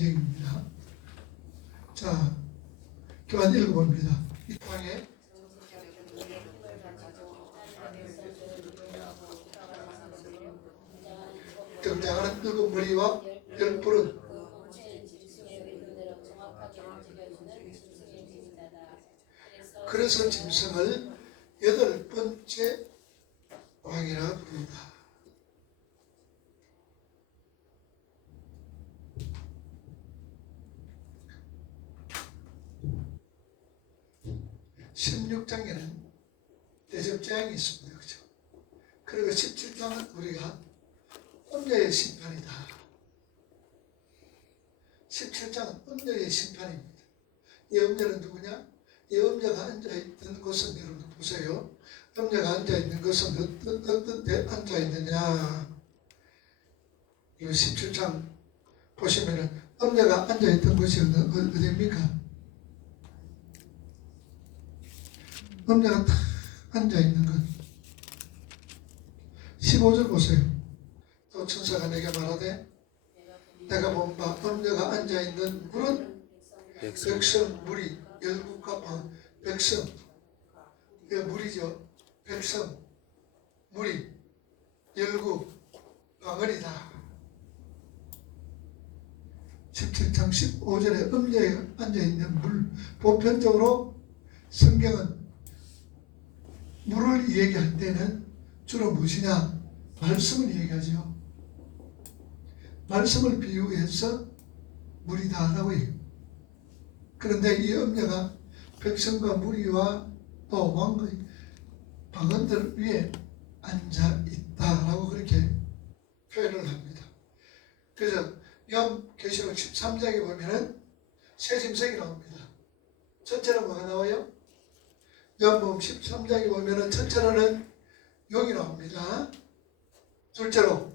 입니다. 자, 교환 읽어봅니다. 이 땅에 등장하는 뜨거운 머리와 열불은 그래서 짐승을 여덟 번째 왕이라 부른다. (16장에는) 대접재앙이 있습니다. 그죠? 그리고 17장은 우리가 음녀의 심판이다. 17장은 음녀의 심판입니다. 이 음녀는 누구냐? 이 음녀가 앉아있던 곳은 여러분 보세요. 음녀가 앉아있는 것은 어떤 데 앉아있느냐? 이 17장 보시면은 음녀가 앉아있던 곳이 어디입니까? 음녀가 딱 앉아있는 것. 15절 보세요. 또 천사가 내게 말하되 내가 본 바 음녀가 앉아있는 물은 백성 무리 열국과 방 백성 무리죠. 백성 무리 열국 방언이다. 17장 15절에 음녀에 앉아있는 물, 보편적으로 성경은 물을 얘기할 때는 주로 무엇이냐? 말씀을 얘기하죠. 말씀을 비유해서 물이다라고 해요. 그런데 이 음녀가 백성과 무리와 또 왕의 방언들 위에 앉아있다라고 그렇게 표현을 합니다. 그래서 요한계시록 13장에 보면은 새 짐승이 나옵니다. 첫째는 뭐가 나와요? 요한복음 13장에 보면은 첫째로는 용이 나옵니다. 둘째로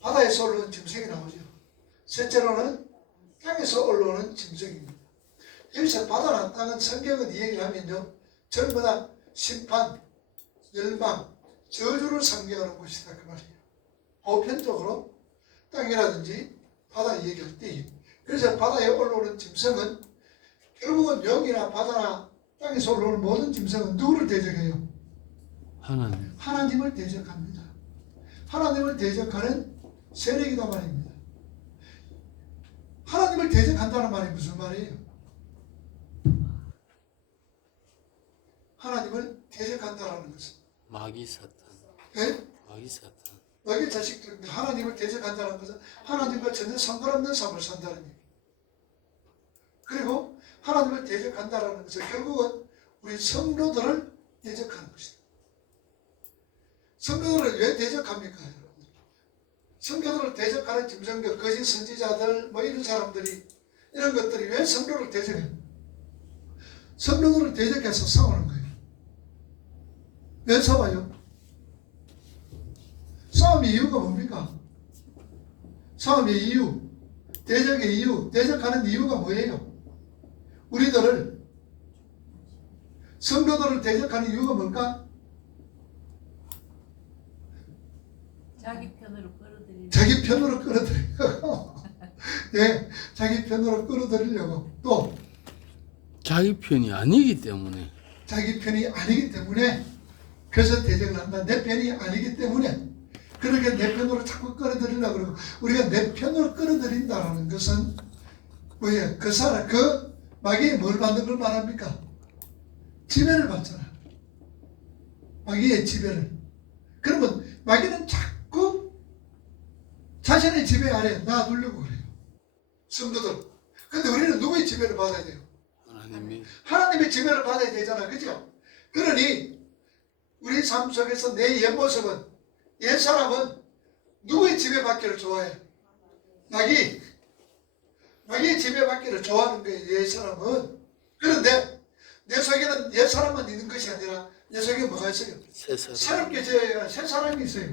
바다에서 올라오는 짐승이 나오죠. 셋째로는 땅에서 올라오는 짐승입니다. 여기서 바다나 땅은 성경은 이 얘기를 하면요, 전부 다 심판, 멸망, 저주를 상징하는 곳이다 그 말이에요. 보편적으로 땅이라든지 바다 얘기할 때, 그래서 바다에 올라오는 짐승은 결국은 용이나 바다나 땅에서 올라오는 모든 짐승은 누구를 대적해요? 하나님. 하나님을 대적합니다. 하나님을 대적하는 세력이다 말입니다. 하나님을 대적한다는 말이 무슨 말이에요? 하나님을 대적한다는 것은 마귀 사탄. 예? 마귀 사탄. 너희 자식들인데 하나님을 대적한다는 것은 하나님과 전혀 상관없는 삶을 산다는 얘기. 그리고 하나님을 대적한다는 것은 결국은 우리 성도들을 대적하는 것이다. 성도들을 왜 대적합니까, 여러분? 성도들을 대적하는 짐승들, 거짓 선지자들, 뭐 이런 사람들이, 이런 것들이 왜 성도를 대적해요? 성도들을 대적해서 싸우는 거예요. 왜 싸워요? 싸움의 이유가 뭡니까? 싸움의 이유, 대적의 이유, 대적하는 이유가 뭐예요? 우리들을, 성도들을 대적하는 이유가 뭘까? 자기 편으로 끌어들이려고. 자기 편으로 끌어들이려고. 네, 자기 편으로 끌어들이려고. 또 자기 편이 아니기 때문에. 자기 편이 아니기 때문에 그래서 대적을 한다. 내 편이 아니기 때문에 그렇게 내 편으로 자꾸 끌어들이려고 그러고, 우리가 내 편으로 끌어들인다는 것은 뭐예요? 그 사람, 그 마귀의 뭘 받는 걸 말합니까? 지배를 받잖아. 마귀의 지배를. 그러면 마귀는 자꾸 자신의 지배 아래 놔두려고 그래요. 성도들. 근데 우리는 누구의 지배를 받아야 돼요? 하나님이. 하나님의 지배를 받아야 되잖아. 그죠? 그러니 우리 삶 속에서 내 옛모습은, 옛사람은 누구의 지배받기를 좋아해? 마귀의 지배받기를 좋아하는 거예요, 옛사람은. 그런데 내 속에는 옛사람만 있는 것이 아니라 내 속에 뭐가 있어요? 새 사람. 새롭게 지어야 새 사람이 있어요.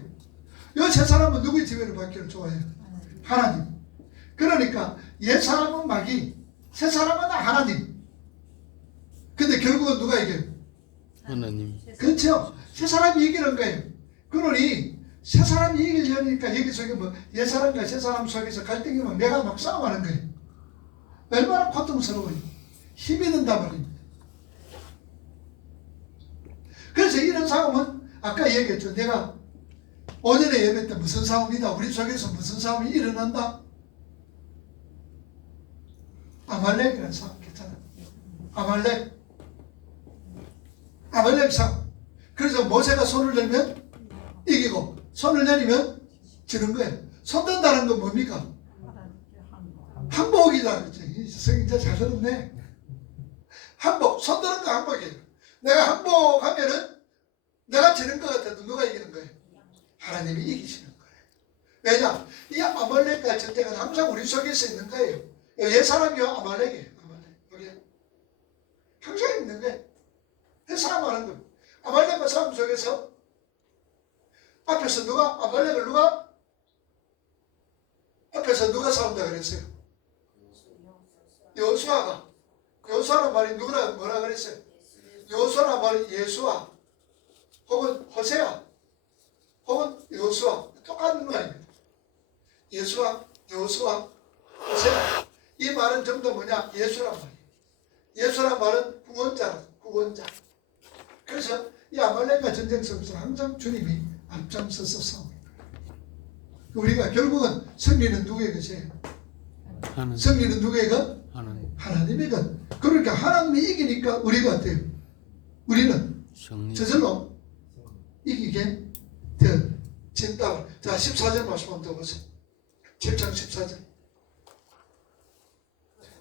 이 새 사람은 누구의 지배를 받기를 좋아해요? 하나님. 그러니까 옛 사람은 마귀, 새 사람은 하나님. 근데 결국은 누가 이겨요? 하나님. 그렇죠. 새 사람이 이기는 거예요. 그러니 새 사람이 이기려니까 여기 속에 뭐 옛 사람과 새 사람 속에서 갈등이 막 내가 막 싸움하는 거예요. 얼마나 고통스러워요. 힘이 든단 말입니다. 그래서 이런 싸움은 아까 얘기했죠. 내가 오전에 예배 때 무슨 싸움이다. 우리 속에서 무슨 싸움이 일어난다. 아말렉이라는 싸움 있잖아요. 아말렉 싸움. 그래서 모세가 손을 들면 이기고 손을 내리면 지는 거예요. 손 든다는 건 뭡니까? 항복이다. 그랬지. 성인자 잘 들었네. 항복. 손 드는 거 항복이에요. 내가 항복하면은 내가 지는 것 같아도 누가 이기는 거예요? 하나님이 이기시는 거예요. 왜냐? 이 아말렉과 전쟁은 항상 우리 속에서 있는 거예요. 옛 사람이요 아말렉이에요. 아말렉. 항상 있는 거예요. 옛 사람 하는 거예요. 아말렉과 싸움 속에서 앞에서 아말렉을 앞에서 누가 싸운다 그랬어요? 여호수아란 말이 뭐라 그랬어요? 여호수아란 말이 예수아 혹은 호세아 혹은 여호수아 똑같은 말입니다. 예수아, 여호수아, 호세아. 이 말은 전부 다 뭐냐? 예수란 말이에요. 예수란 말은 구원자. 그래서 이 아말렉과 전쟁 속에서 항상 주님이 앞장서서 싸웁니다. 우리가 결국은 승리는 누구의 것이에요? 승리는 누구의 것? 하나님의 것. 그러니까 하나님이 이기니까 우리가 어때요? 우리는 저절로 이기게 되어진다. 자, 14절 말씀 한번 더 보세요. 7장 14절.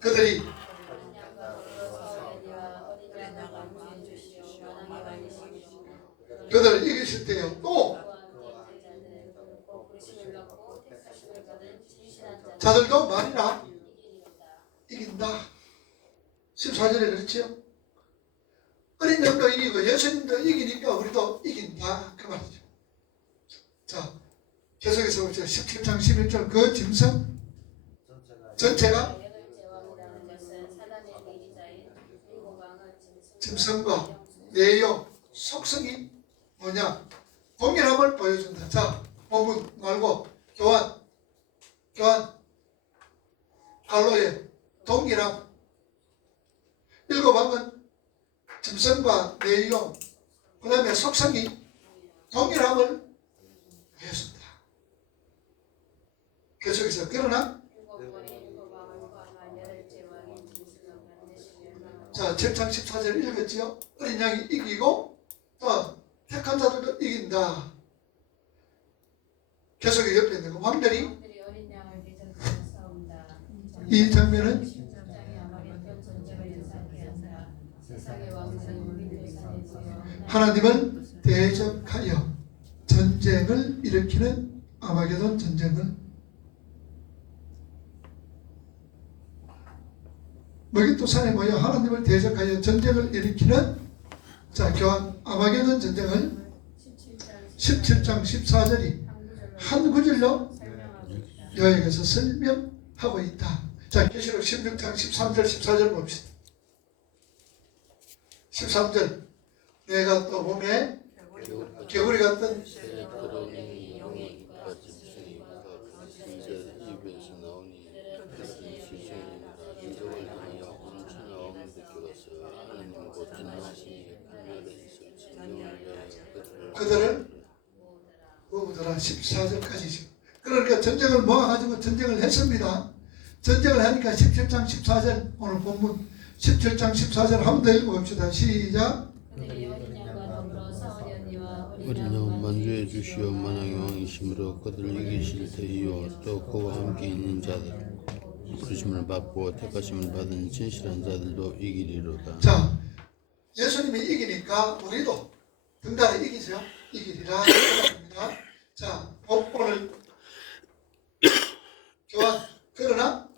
그들이 이기실 때요. 또 자들도 말이나 이긴다. 14절에 그렇지요. 어린 양도 이기고 예수님도 이기니까 우리도 이긴다. 그 말이죠. 자, 계속해서 보죠. 17장 11절 그 짐승 전체가 짐승과 내용 속성이 뭐냐? 동일함을 보여준다. 자, 본문 말고 교환 갈로의 동일함. 일곱왕은 짐승과 내용 그 다음에 속성이 동일함을 보여준다. 계속해서 그러나 자, 7장 14절 읽었지요? 어린 양이 이기고 또 택한 자들도 이긴다. 계속 옆에 있는 왕들이 이 장면은 하나님을 대적하여 전쟁을 일으키는 아마게돈 전쟁을 머깃도산에 모여 하나님을 대적하여 전쟁을 일으키는 자 교환 아마게돈 전쟁을 17장 14절이 한 구절로 여기에서 설명하고 있다. 자 계시록 16장 13절 14절 봅시다. 13절 내가 또 몸에 개구리 같은 그들을 모으더라. 14절까지죠. 그러니까 전쟁을 모아가지고 전쟁을 했습니다. 전쟁을 하니까 17장 14절 오늘 본문 17장 14절 한 번 더 읽어봅시다. 시작. 어린 양 만주해 주시어 만왕의 왕이심으로 그들을 이기실 때이요 또 그와 함께 있는 자들 부르심을 받고 택하심을 받은 진실한 자들도 이기리로다. 자, 예수님이 이기니까 우리도 등단에 이기죠. 이기리라. 자, 오늘 교환 그러나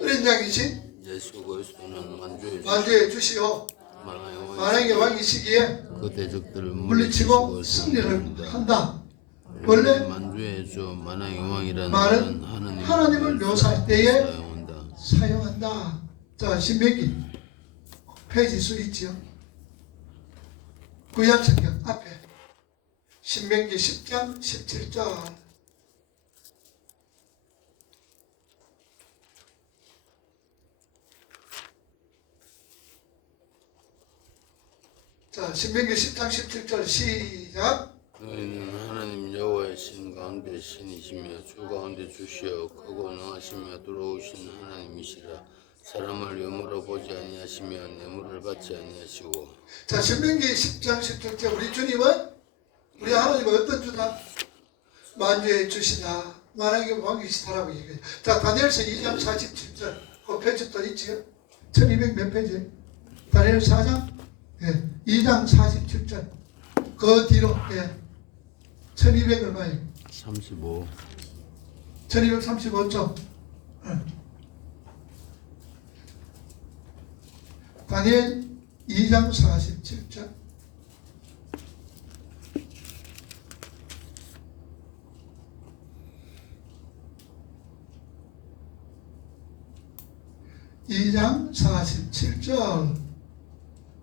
어린 양이신 예수 그리스도는 만주해 주시어 만왕의 왕이시기에 그 대적들을 물리치고 승리를 한다. 원래 만주의 주 만왕의 왕이라는 말은 하나님을 묘사할 때에 사용한다. 자, 신명기 페이지 수 있지요. 구약 성경 앞에 신명기 10장 17절. 자, 신명기 10장 17절 시작. 너희는 하나님 여호와의 신 가운데 신이시며 주 가운데 주시어 크고 능하시며 들어오신 하나님이시라. 사람을 외모로 보지 아니하시며 뇌물을 받지 아니하시고. 자, 신명기 10장 17절. 우리 주님은, 우리 하나님은 어떤 주다? 만주의 주시다. 만왕의 왕이시다라고 얘기해요. 자, 다니엘서 2장 47절. 그 페이지 또 있지요? 1200 몇 페이지? 다니엘 4장? 예, 2장 47절. 그 뒤로, 예, 1200 얼마예요? 35. 1235쪽. 다니엘 2장 47절. (2장 47절)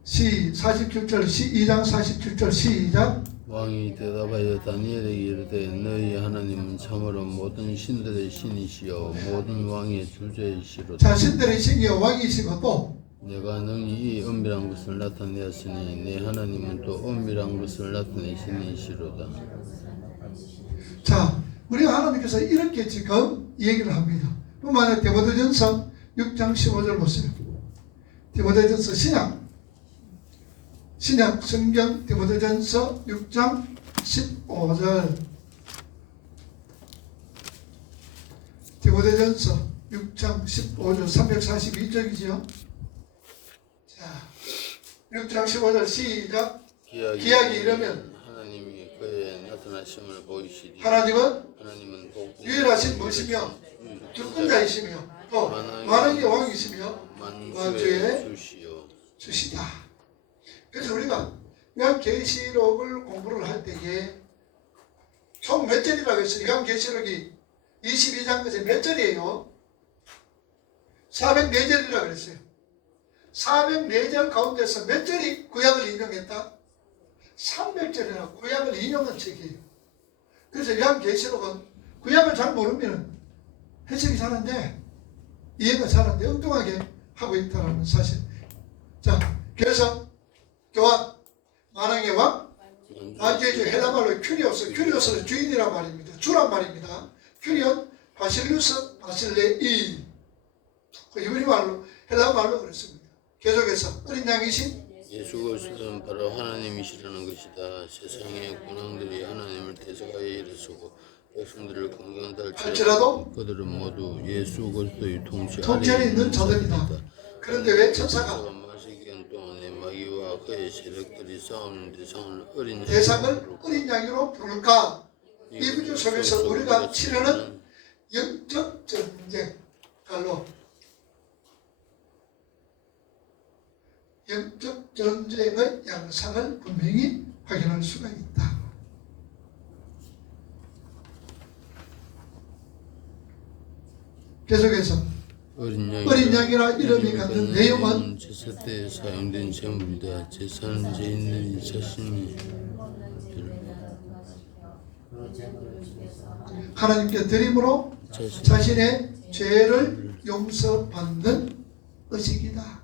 47절 2장 47절 시작. 왕이 대답하여 다니엘에게 이르되 너희 하나님은 참으로 모든 신들의 신이시여 모든 왕의 주제이시로다. 자신들의 신이여 왕이시고 또 내가 능히 이 은밀한 것을 나타내었으니 내 하나님은 또 은밀한 것을 나타내시니시로다. 자, 우리 하나님께서 이렇게 지금 얘기를 합니다. 뿐만 아니라 디모데전서 6장 15절 보세요. 디모데전서 신약 성경 디모데전서 6장 15절. 디모데전서 6장 15절 342쪽이지요. 자, 6장 15절 시작. 기약이 이르면 하나님이 그의 나타나심을 보이시리. 하나님은 복 유일하신 무엇이며 주권자이시며 또 만왕의 왕이시며 만주의 주시다. 그래서 우리가 요한계시록을 공부를 할 때에 총 몇 절이라고 했어요? 요한계시록이 22장까지 몇 절이에요? 404절이라고 그랬어요. 404절 가운데서 몇 절이 구약을 인용했다? 300절이나 구약을 인용한 책이에요. 그래서 요한계시록은 구약을 잘 모르면 해석이 잘 안 돼. 이해가 잘 안 돼. 엉뚱하게 하고 있다는 사실. 자, 그래서 교환, 만왕의 왕, 만주의 주, 헬라말로 큐리오스, 큐리오스는 주인이란 말입니다. 주란 말입니다. 큐리온, 바실루스, 바실레이. 그 히브리 말로, 헬라 말로 그랬습니다. 계속해서 어린 양이신 예수 그리스도는 바로 하나님이시라는 것이다. 세상의 군왕들이 하나님을 대적하여 일어서고 백성들을 공경할지라도 그들은 모두 예수 그리스도의 통치 아래 있는 자들이다. 그런데 왜 천사가 마시기간 동안에 마귀와 그의 세력들이 싸우는 대상을 어린 양으로 부를까? 이 구조 속에서 우리가 치르는 영적 전쟁, 갈로 영적 전쟁의 양상을 분명히 확인할 수가 있다. 계속해서 어린 양이라 이름이 갖는 내용은 제사 때 사용된 제물이다. 제사는 죄인들이 자신이 하나님께 드림으로 자신의 죄를 용서받는 의식이다.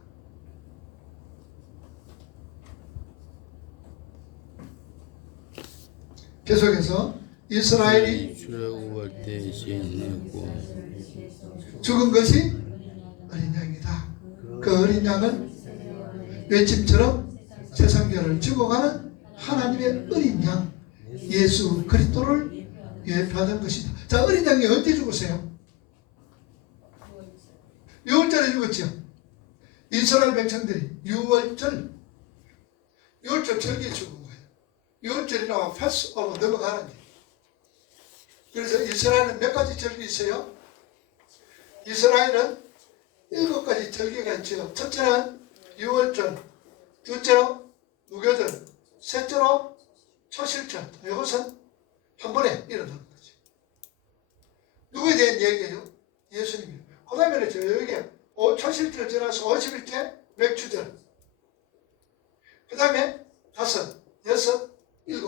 계속해서 이스라엘이 출애굽할 때 죄인이었고 죽은 것이 어린 양이다. 그 어린 양은 외침처럼 세상결을 죽어가는 하나님의 어린 양 예수 그리스도를 예표하는 것이다. 자, 어린 양이 언제 죽었어요? 6월절에 죽었죠. 이스라엘 백성들이 6월절 절기에 죽은 거예요. 6월절이나 패스오버 넘어가는 게. 그래서 이스라엘은 몇 가지 절기 있어요? 이스라엘은 7가지 절기가 있죠. 첫째는 6월절, 둘째로 무교절, 셋째로 초실절. 이것은 한 번에 일어나는 거죠. 누구에 대한 얘기예요? 예수님이요. 그 다음에는 저기 초실절 지나서 50일째 맥주절. 그 다음에 5, 6, 7.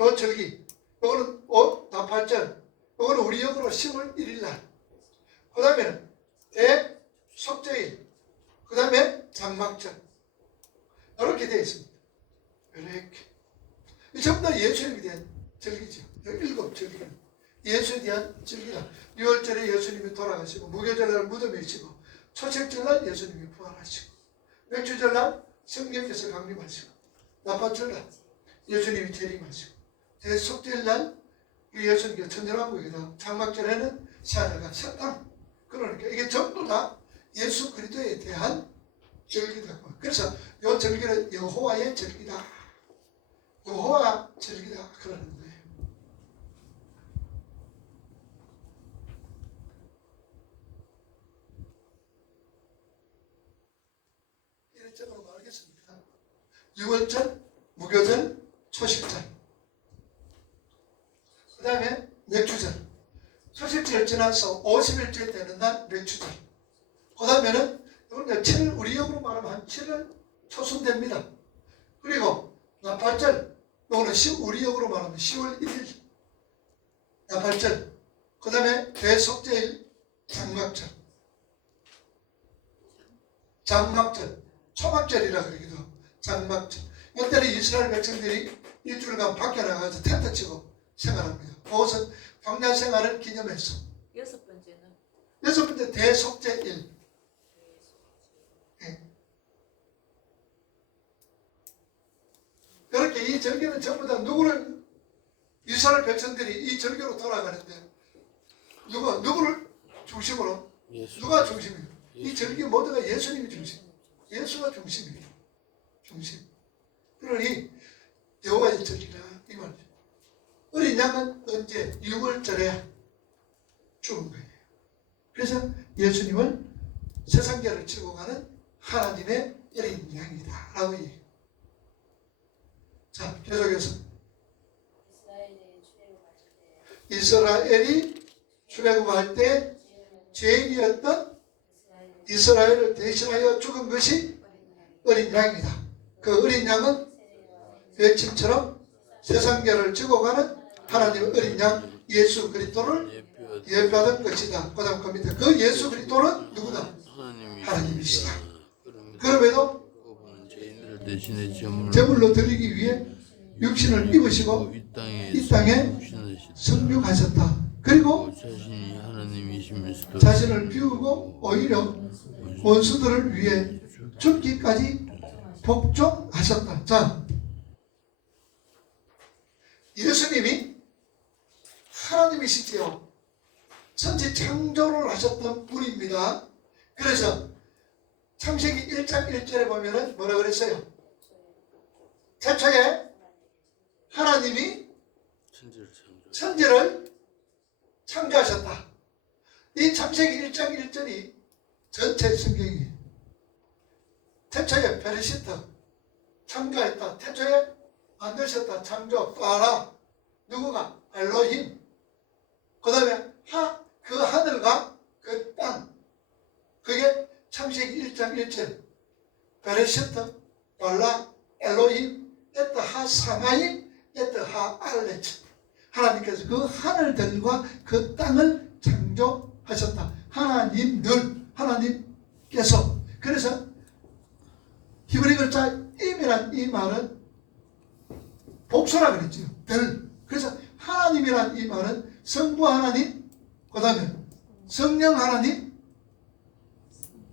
요 절기, 요거는 나팔절, 요거는 우리 역으로 10월 1일 날. 그 다음에는 대속죄일, 그 다음에 장막절. 이렇게 되어 있습니다. 이렇게. 이 전부 다 예수님에 대한 절기죠. 7절기는 예수에 대한 절기다. 6월절에 예수님이 돌아가시고, 무교절날 무덤에 있시고, 초색절날 예수님이 부활하시고, 맥주절날 성령께서 강림하시고, 나팔절날 예수님이 재림하시고, 대속죄일날 예수님께서 천년왕국이다. 장막절에는 새하늘과 새 땅. 그러니까 이게 전부 다 예수 그리스도에 대한 절기다. 그래서 이 절기는 여호와의 절기다. 여호와 절기다. 그러는 거예요. 이렇게로 말하겠습니다. 6월절, 무교절, 초식절. 그 다음에 맥주절. 초식절 지나서 50일째 되는 날 맥주절. 그 다음에는 7일, 우리 역으로 말하면 한 7일 초순됩니다. 그리고 나팔절, 이거는 우리 역으로 말하면 10월 1일 나팔절. 그 다음에 대속죄일 장막절. 장막절, 초막절이라 그러기도 하고 장막절. 이때는 이스라엘 백성들이 일주일간 밖에 나가서 텐트 치고 생활합니다. 그것은 광야 생활을 기념해서. 여섯 번째는 여섯 번째 대속죄일. 네. 그렇게 이 절기는 전부 다 누구를, 이스라엘 백성들이 이 절기로 돌아가는데 누구를 중심으로? 예수. 누가 중심이에요? 이 절기 모두가 예수님이 중심. 예수가 중심이에요. 중심. 그러니 여호와의 절기라 이 말이죠. 어린 양은 언제? 6월절에 죽은 거예요. 그래서 예수님은 세상계를 치고 가는 하나님의 어린 양이다 라고 얘기해요. 자, 계속해서 이스라엘이 출애굽할 때 죄인이었던 이스라엘을 대신하여 죽은 것이 어린 양이다. 그 어린 양은 외침처럼 세상계를 지고 가는 하나님의 어린 양 예수 그리스도를 예표하던 것이다. 그 다음 겁니다. 그 예수 그리스도는 누구다? 하나님이시다. 그럼에도 제물로 드리기 위해 육신을 입으시고 이 땅에 성육하셨다. 그리고 자신을 비우고 오히려 원수들을 위해 죽기까지 복종하셨다. 자, 예수님이 하나님이시지요. 천지 창조를 하셨던 분입니다. 그래서 창세기 1장 1절에 보면은 뭐라 그랬어요? 태초에 하나님이 천지를 창조하셨다. 이 창세기 1장 1절이 전체 성경이에요. 태초에 베르시트 창조했다. 태초에 만드셨다. 창조 파라 누구가? 엘로힘. 그 다음에 그 하늘과 그 땅. 그게 창세기 1장 1절. 베르시트 발라 엘로힘 에트 하 사마임 에트 하 알레츠. 하나님께서 그 하늘들과 그 땅을 창조하셨다. 하나님께서. 그래서 히브리 글자 임이란 이 말은 복수라 그랬죠. 들. 그래서 하나님이란 이 말은 성부 하나님, 그 다음에 성령 하나님,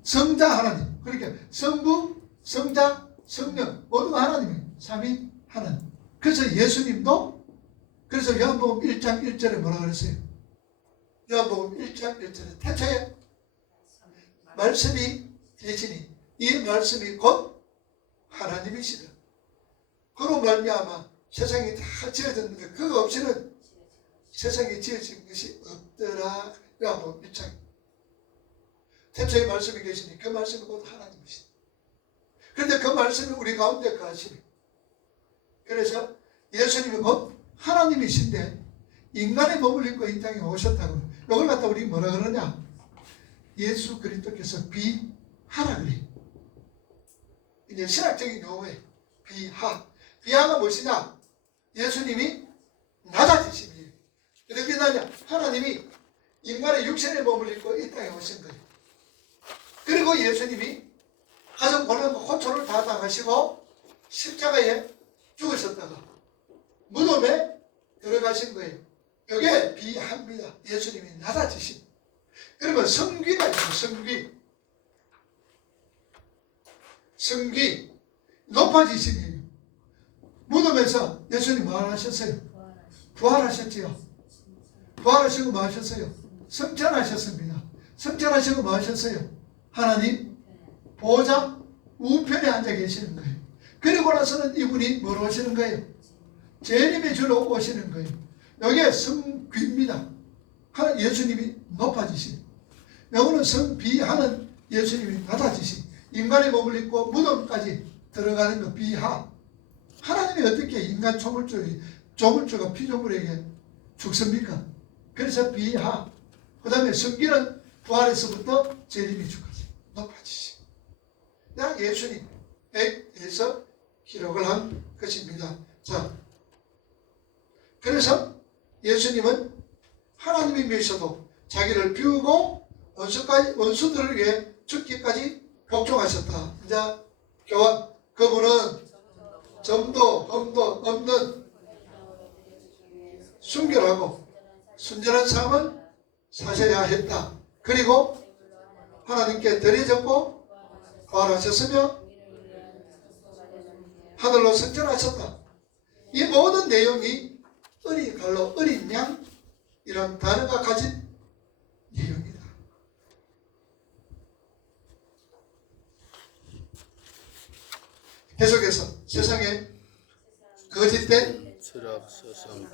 성자 하나님. 그러니까 성부, 성자, 성령 모두가 하나님이에요. 삼위 하나님. 그래서 예수님도 그래서 요한복음 1장 1절에 뭐라 그랬어요? 요한복음 1장 1절에 태초에 말씀이 계시니 이 말씀이 곧 하나님이시다. 그로 말미암아 세상이 다 지어졌는데 그거 없이는 세상이 지어진 것이 없더라. 요한복음 1장. 태초에 말씀이 계시니 그 말씀이 곧 하나님이시다. 그런데 그 말씀이 우리 가운데 거하시니 그래서 예수님이 곧 하나님이신데 인간의 몸을 입고 이 땅에 오셨다고. 이걸 갖다 우리 뭐라 그러냐? 예수 그리스도께서 비하라 그래. 이제 신학적인 용어에 비하. 비하가 무엇이냐? 예수님이 낮아지심이에요. 어떻게 나냐? 하나님이 인간의 육신의 몸을 입고 이 땅에 오신 거예요. 그리고 예수님이 가정 고난과 고초를 다 당하시고 십자가에 죽으셨다가 무덤에 들어가신 거예요. 이게 비합니다. 예수님이 낮아지심. 그러면 성귀가 있어요. 성귀. 성귀. 높아지심이에요. 무덤에서 예수님 뭐 하셨어요? 부활하셨지요. 부활하시고 뭐 하셨어요? 승천하셨습니다. 승천하시고 뭐 하셨어요? 하나님 보호자 우편에 앉아 계시는 거예요. 그리고 나서는 이분이 뭐로 오시는 거예요? 재림의 주로 오시는 거예요. 여기에 성귀입니다. 예수님이 높아지심. 여기는 성비하는 예수님이 낮아지심. 인간의 몸을 입고 무덤까지 들어가는 거 비하. 하나님이 어떻게 인간 조물주가 피조물에게 죽습니까? 그래서 비하. 그 다음에 성기는 부활에서부터 재림이 주까지 높아지심. 예수님에서 기록을 한 것입니다. 자, 그래서 예수님은 하나님이 계셔도 자기를 비우고 원수들을 위해 죽기까지 복종하셨다. 이제 교환. 그분은 점도 흠도 없는 순결하고 순전한 삶을 사셔야 했다. 그리고 하나님께 드려졌고 부활하셨으며 하늘로 승천하셨다. 이 모든 내용이 어린 갈로 어린 양이란 단어가 가진 내용이다. 계속해서 세상에 거짓된 철학,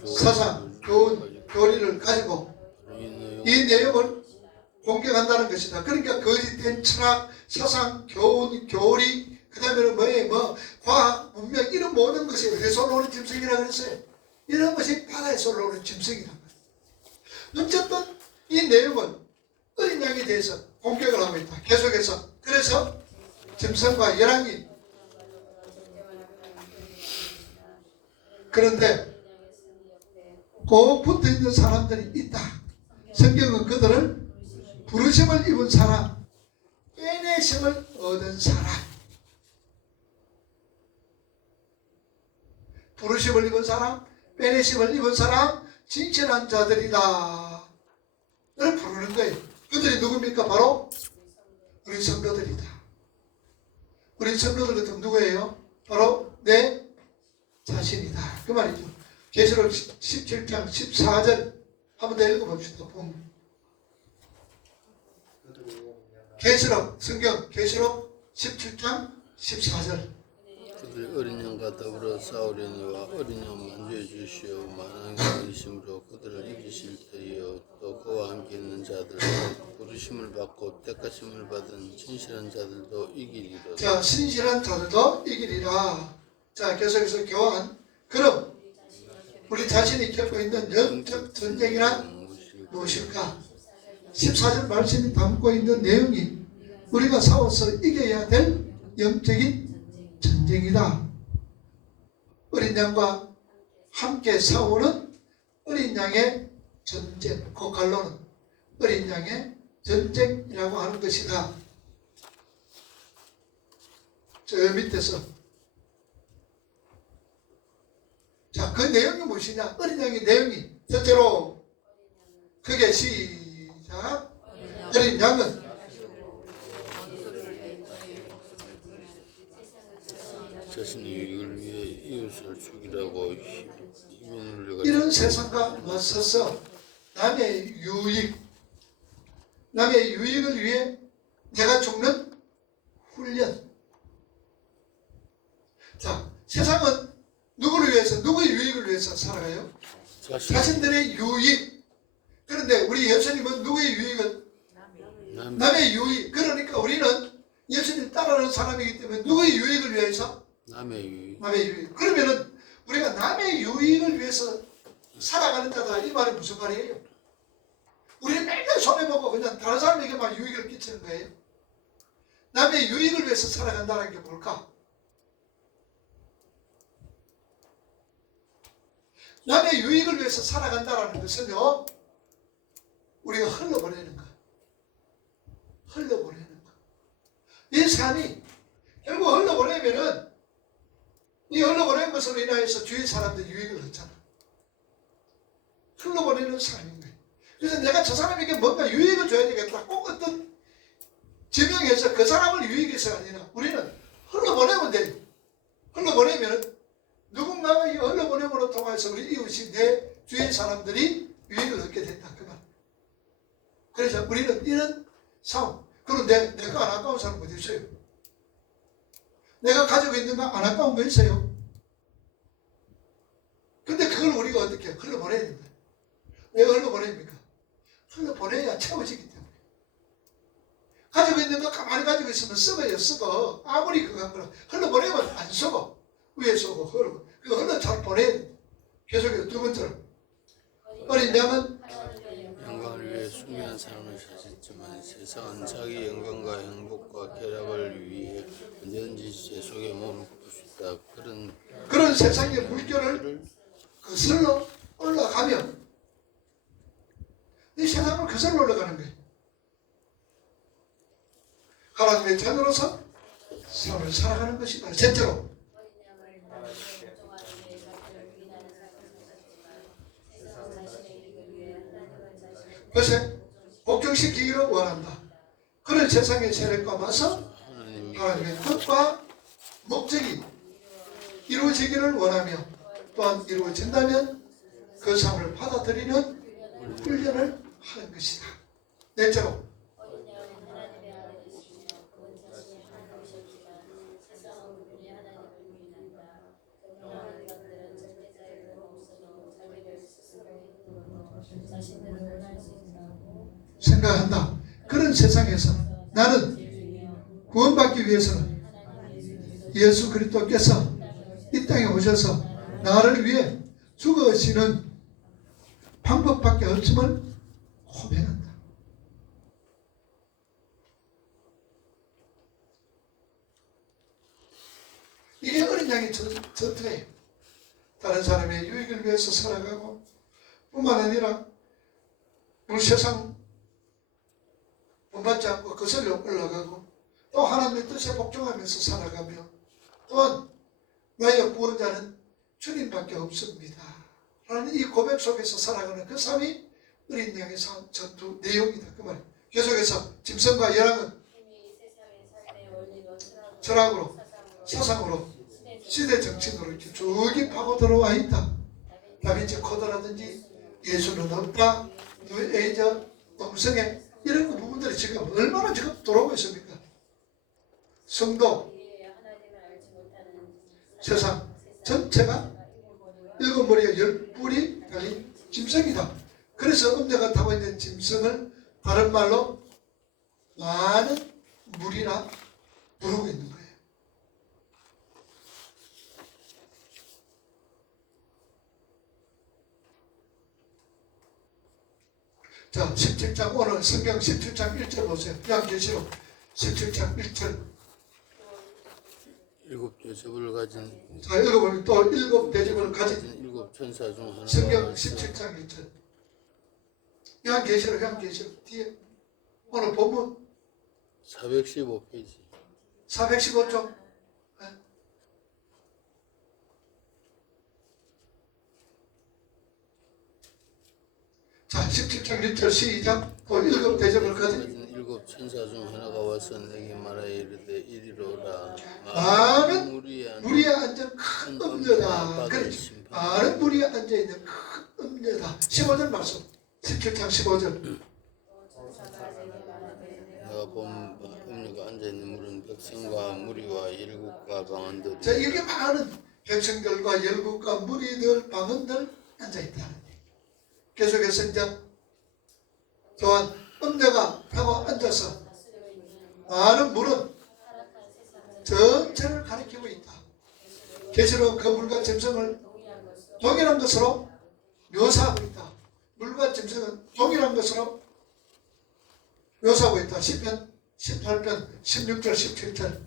사상, 교리를 가지고 이 내용을 공격한다는 것이다. 그러니까 거짓된 철학, 사상, 교훈, 교리, 그 다음에는 과학, 문명 이런 모든 것이 회솔로 오는 짐승이라고 그랬어요. 이런 것이 바다에서 올라오는 짐승이란 말이에요. 어쨌든 이 내용은 어린 양에 대해서 공격을 하고 있다. 계속해서. 그래서 짐승과 열왕이 그런데 꼭 붙어있는 사람들이 있다. 성경은 그들을 부르심을 입은 사람, 빼내심을 얻은 사람, 부르심을 입은 사람, 빼내심을 입은 사람, 진실한 자들이다 를 부르는 거예요. 그들이 누굽니까? 바로 우리 성도들이다. 우리 성도들은 누구예요? 바로 내 자신이다. 그 말이죠. 계시록 17장 14절 한번 더 읽어봅시다. 계시록 성경 계시록 17장 14절. 그들이 어린 양과 더불어 싸우려니와 어린 양 만주해 주시오 만왕의 이심으로 그들을 이기실 때이요 또 그와 함께 있는 자들 부르심을 받고 택하심을 받은 진실한 자들도 이기리라. 자, 신실한 자들도 이기리라. 자, 계속해서 교환. 그럼 우리 자신이 겪고 있는 영적 전쟁이란 무엇일까? 14절 말씀이 담고 있는 내용이 우리가 싸워서 이겨야 될 영적인 전쟁이다. 어린 양과 함께 싸우는 어린 양의 전쟁, 그 갈로는 어린 양의 전쟁이라고 하는 것이다. 저 밑에서 자, 그 내용이 무엇이냐? 어린 양의 내용이 첫째로 크게 시작. 어린 양은 자신의 유익을 위해 이웃을 죽이라고 힘을 내가 이런 세상과 맞서서 남의 유익을 위해 내가 죽는 훈련. 자, 세상은 누구를 위해서, 누구의 유익을 위해서 살아가요? 자신들의 유익. 그런데 우리 예수님은 누구의 유익을? 남의 유익. 그러니까 우리는 예수님 따르는 사람이기 때문에 누구의 유익을 위해서? 남의 유익. 남의 유익. 그러면은 우리가 남의 유익을 위해서 살아가는 자다. 이 말은 무슨 말이에요? 우리는 맨날 손해보고 그냥 다른 사람에게만 유익을 끼치는 거예요. 남의 유익을 위해서 살아간다는 게 뭘까? 남의 유익을 위해서 살아간다는 것은요, 우리가 흘러보내는 거. 흘러보내는 거. 이 삶이 결국 흘러보내면은 이 흘러보낸 것으로 인하여서 주위 사람들 유익을 얻잖아. 흘러보내는 삶인 거예요. 그래서 내가 저 사람에게 뭔가 유익을 줘야 되겠다. 꼭 어떤 지명해서 그 사람을 유익해서가 아니라 우리는 흘러보내면 돼요. 흘러보내면 누군가가 이 흘러보냄으로 통해서 우리 이웃이 내 주위의 사람들이 유익을 얻게 된다. 그 말. 그래서 우리는 이런 상황. 그런데 내가 안 아까운 사람 어디 있어요? 내가 가지고 있는 거 안 아까운 거 있어요? 근데 그걸 우리가 어떻게 흘러보내야 된다. 왜 흘러보냅니까? 흘러보내야 채워지기 때문에. 가지고 있는 거 가만히 가지고 있으면 썩어요. 썩어. 아무리 그거 한 거라 흘러보내면 안 썩어. 위에 썩어. 흐르고. 그거 흘러 잘 보내야 돼. 계속해서 두 번째로 어린 양은 영광을 위해 숭배한 삶을 사셨지만 세상은 자기 영광과 행복과 쾌락을 위해 언제든지 제 속에 몸을 굽을 수 있다. 그런 세상의 물결을 거슬러 올라가면 이 세상을 거슬러 올라가는 거예요. 하나님의 자녀로서 삶을 살아가는 것이다. 셋째로 그것에 복종시키기를 원한다. 그런 세상의 세력과 맞서 하나님의 뜻과 목적이 이루어지기를 원하며 또한 이루어진다면 그 삶을 받아들이는 훈련을 하는 것이다. 넷째로 생각한다. 그런 세상에서 나는 구원받기 위해서는 예수 그리스도께서 이 땅에 오셔서 나를 위해 죽으시는 방법밖에 없음을 고백한다. 이게 어린 양의 전투예요. 다른 사람의 유익을 위해서 살아가고 뿐만 아니라 우리 세상 본받지 않고 거슬러 올라가고 또 하나님의 뜻에 복종하면서 살아가며 또한 나의 구원자는 주님밖에 없습니다 라는 이 고백 속에서 살아가는 그 삶이 어린 양의 전투 내용이다. 그 말이에요. 계속해서 짐승과 열왕은 철학으로 사상으로 시대 정치으로 이렇게 쭉 파고 들어와 있다. 다빈치 코드라든지 예수는 없다, 뉴에이저, 음성애 이런 부분들이 지금 얼마나 지금 들어오고 있습니까? 성도, 세상 전체가 일곱 머리에 열 뿔이 달린 짐승이다. 그래서 음녀가 타고 있는 짐승을 다른 말로 많은 물이나 부르고 있는 거예요. 자, 17장 오늘 성경 17장 1절 보세요. 요한계시록 17장 1절. 일곱 대접을 가진 자, 읽어보면 또 일곱 대접을 가진 일곱 천사 중 하나가 성경 17장 1절. 요한계시록 뒤에 오늘 본문 415페이지 415쪽. 자, 17장 1절 시작. 또 일곱 대접을 가진 일곱 천사 중 하나가 와서 내게 말하여 이르되 이리로 오라. 많은 무리에 무리에 앉은 큰 음녀다. 그렇지. 많은 무리에 앉아있는 큰 음녀다. 15절 말씀. 17장 15절. 내가 본 음녀가 앉아있는 물은 백성과 무리와 일국과 방언들이. 자, 이렇게 많은 백성들과 열국과 무리들, 방언들 앉아있다는 얘기. 계속해서 이제 또한 음녀가 타고 앉아서 많은 물은 전체를 가리키고 있다. 계시록 그 물과 짐승을 동일한 것으로 묘사하고 있다. 물과 짐승은 동일한 것으로 묘사하고 있다. 10편, 18편, 16절, 17절.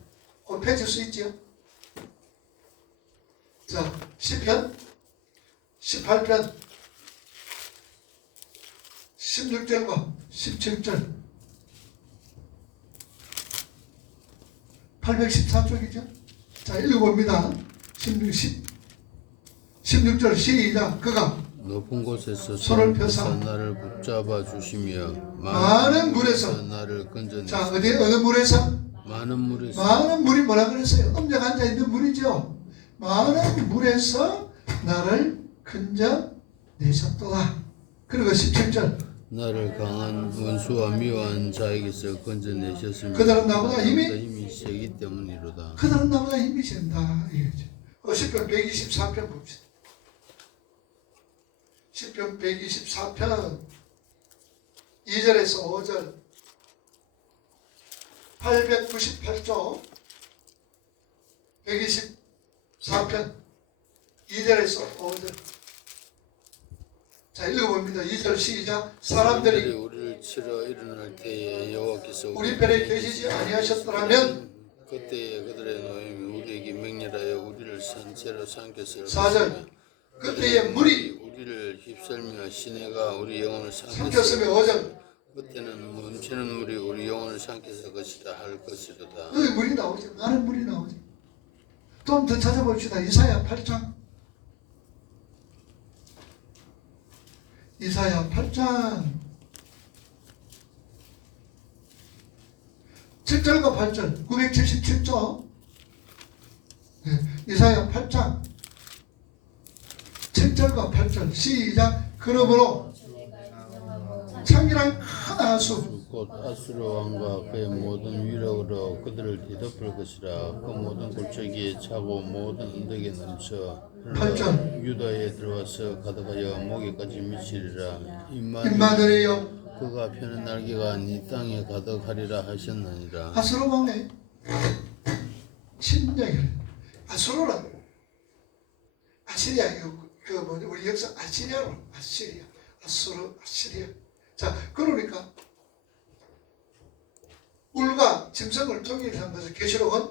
곧 펴질 수 있지요. 자, 10편 18편 16절과 17절 814쪽이죠. 자, 읽어봅니다. 16절 시작. 그가 높은 곳에서 손을 손을 펴사 펴사 나를 붙잡아 주시며 많은 물에서 나를 건져내 자, 어느 물에서? 많은 물에서 많은 물이 뭐라 그랬어요? 엄정 앉아 있는 물이죠. 많은 물에서 나를 건져내셨도다. 그리고 17절 나를 강한 원수와 미워한 자에게서 건져내셨으며 그들은 나보다 힘이 세기 때문이로다. 그들은 나보다 힘이 센다. 이거죠. 10편 124편 봅시다. 10편 124편 2절에서 5절 898쪽 124편 2절에서 5절 자 읽어봅니다. 2절 시작. 사람들이 우리를 치러 일어날 때에 여호와께서 우리 편에 계시지 아니하셨더라면 그때에 그들의 노임이 우리에게 맹렬하여 우리를 산채로 삼켰을 4절 그때에 물이 우리를 휩쓸며 시내가 우리 영혼을 삼켰으며 5절 그때는 멈추는 물이 우리 영혼을 삼켰을 것이다 할 것이로다. 여기 물이 나오죠. 많은 물이 나오죠. 좀 더 찾아봅시다. 이사야 8장 이사야 8장 7절과 8절 977조 이사야 8장 7절과 8절 시작. 그러므로 창기랑 큰 하수 곧 아수르 왕과 그의 모든 위력으로 그들을 뒤덮을 것이라. 그 모든 골짜기에 차고 모든 언덕에 넘쳐 흘러 유다에 들어와서 가득하여 목에까지 미치리라. 임마들이여 그가 펴는 날개가 네 땅에 가득하리라 하셨느니라. 아수르 왕의 침략을 아수르는 아시리아 우리 역사 아시리아로 아시리아 아수르 아시리아 자 그러니까 물과 짐승을 통일한 것을 계시록은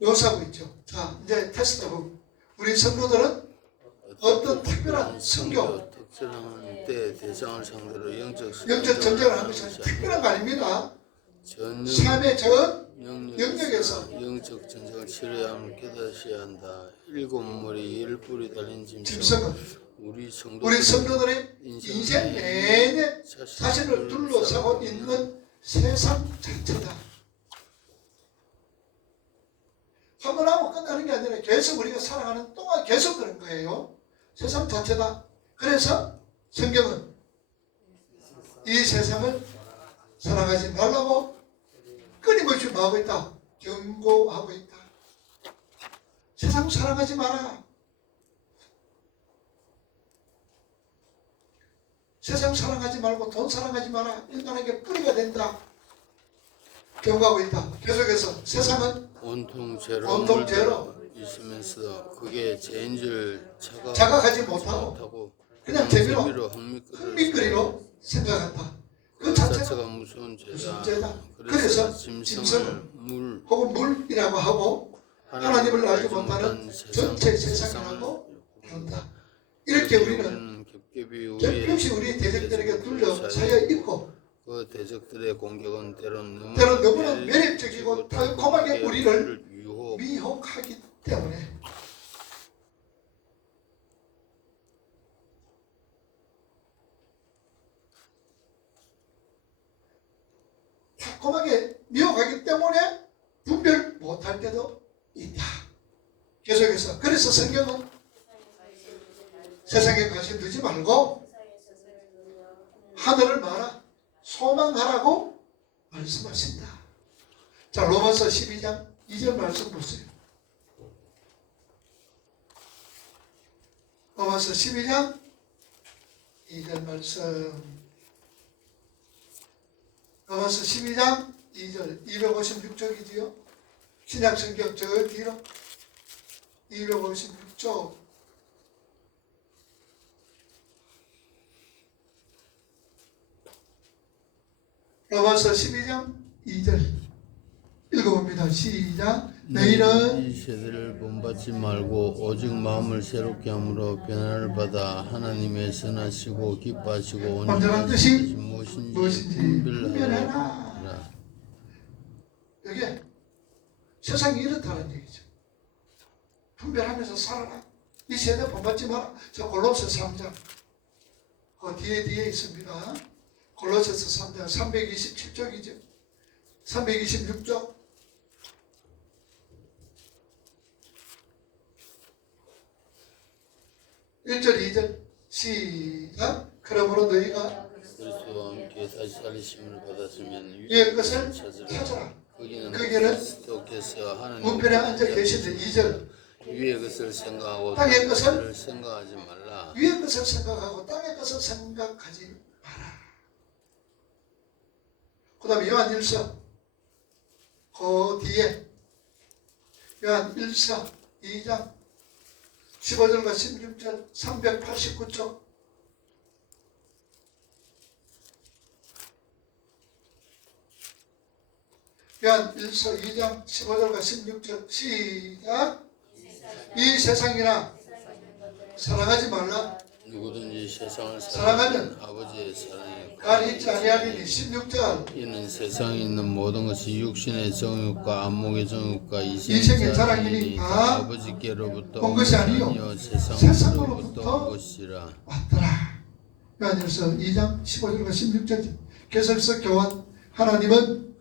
묘사하고 있죠. 자 이제 테스트하고 우리 성도들은 어떤 특별한 성교 특별한 때 대상을 상대로 영적 전쟁을 하는 것이 특별한 거 아닙니다. 삶의 전 영역에서 영적 전쟁을 치러야 함을 깨닫어야 한다. 일곱 머리 열 뿔이 달린 짐승은 우리 성도들의 인생 내내 자신을 둘러싸고 있는 세상 자체다. 한 번 하고 끝나는 게 아니라 계속 우리가 살아가는 동안 계속 그런 거예요. 세상 자체다. 그래서 성경은 이 세상을 살아가지 말라고 끊임없이 뭐하고 있다? 경고하고 있다. 세상 살아가지 마라. 세상 사랑하지 말고 돈 사랑하지 마라. 인간에게 뿌리가 된다. 경고하고 있다. 계속해서 세상은 온통 죄로 있으면서 그게 죄인 줄 자각하지 못하고 그냥 재미로 흥미거리로 생각한다. 그 자체가 무슨 죄다. 그래서 짐승을 혹은 물이라고 하고 하나님을 알지 못하는 전체 세상이라고 한다. 이렇게 우리는 겹겹이 우리 대적들에게 둘러싸여 있고 그 대적들의 공격은 때론 너무나 매력적이고 달콤하게 우리를 미혹하기 때문에 달콤하게 미혹하기 때문에 분별 못할 때도 있다. 계속해서 그래서 성경은 세상에 관심 두지 말고 하늘을 말아 소망하라고 말씀하신다. 자, 로마서 12장 2절 말씀 보세요. 로마서 12장 2절 말씀. 로마서 12장 2절 256쪽이지요. 신약성경 저 뒤로 256쪽 로마서 12장 2절 읽어봅니다. 시작. 너희는 이 세대를 본받지 말고 오직 마음을 새롭게 함으로 변화를 받아 하나님의 선하시고 기뻐하시고 온전한 뜻이 무엇인지 무엇인지 분별하라. 분별하라. 이게 세상이 이렇다는 얘기죠. 분별하면서 살아라. 이 세대 본받지 마라. 저 골로새 3장 그 뒤에 있습니다. 골로새서 3장 327쪽이죠. 326쪽 1절 2절 시작. 그러므로 너희가 그리스도와 함께 다시 살리심을 받았으면 위의 것을 찾으라. 찾아라. 거기는 거기는 그리스도께서 하나님 우편에 앉아 계신데 2절 위의 것을 생각하고 땅의 것을 생각하지 말라. 위의 것을 생각하고 땅의 것을 생각하지 마라. 그 다음에 요한 1서 그 뒤에 요한 1서 2장 15절과 16절 389쪽 요한 1서 2장 15절과 16절 시작. 이 세상이나 사랑하지 말라. 누구든지 세상을 사랑하면 아버지의 사랑에 간이 있지 아니하리니 16절 이는 세상에 있는 모든 것이 육신의 정욕과 안목의 정욕과 이생의 자랑이니 다 아버지께로부터 온 것이 아니요 세상으로부터 세상으로부터 온 것이라. 왔더라. 요한일서 2장 15절과 16절 계속해서 교환. 하나님은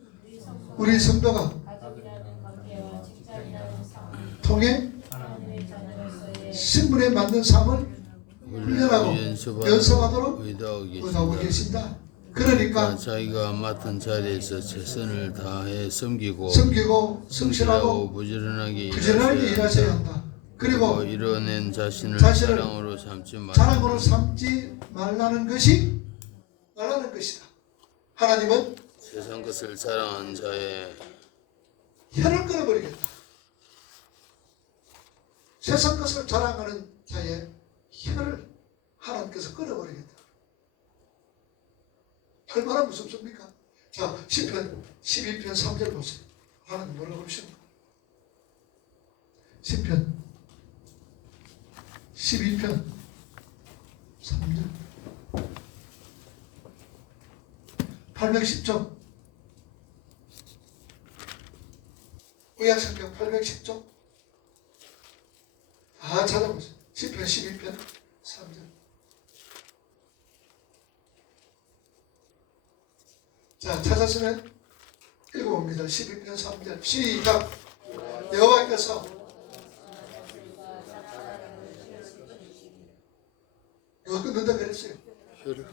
우리 성도가 가족이라는 관계와 직장이라는 상황, 통해 하나님의 자녀로서의 신분에 맞는 삶을 훈련하고 연습하도록 의도하고 의도하고 계신다. 계신다. 그러니까 자기가 맡은 자리에서 최선을 다해 섬기고 섬기고 성실하고 부지런하게 일하셔야 한다. 그리고 이뤄낸 자신을 자신을 자랑으로 삼지 말라. 자랑으로 삼지 말라는 것이다. 하나님은 세상 것을 자랑한 자의 혀를 끊어버리겠다. 세상 것을 자랑하는 자의 혀를 하나님께서 끊어버리겠다. 얼마나 무섭습니까? 자, 시편 12편 3절 보세요. 하나님 뭐라고 그러십니까? 시편 12편 3절 810쪽 의약성경 810쪽 다 찾아보세요. 시편 12편 3절. 자, 찾았으면 읽어봅니다. 12편 3절 시작. 여호와께서 이거 끊는다 그랬어요. 혀를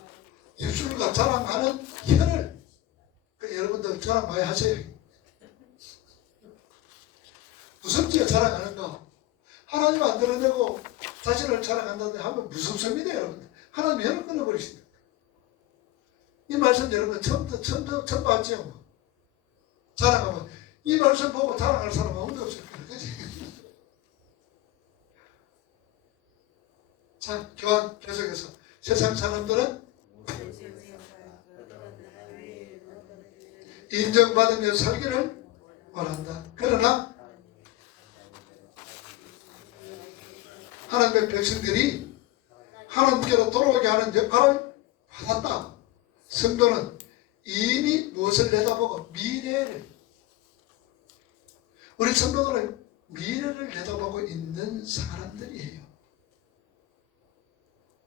예술가 자랑하는 혀를 여러분들 자랑 많이 하세요. 무섭지요, 자랑하는 거. 하나님 안 드러내고 자신을 자랑한다는데 하면 무섭습니다, 여러분. 하나님 혀를 끊어버리신다. 이 말씀 여러분 처음 봤죠? 자랑하면 이 말씀 보고 자랑할 사람은 아무도 없을 거예요. 그치? 자, 교환 계속해서 세상 사람들은 인정받으며 살기를 원한다. 그러나 하나님의 백성들이 하나님께로 돌아오게 하는 역할을 받았다. 성도는 이미 무엇을 내다보고 미래를, 우리 성도들은 미래를 내다보고 있는 사람들이에요.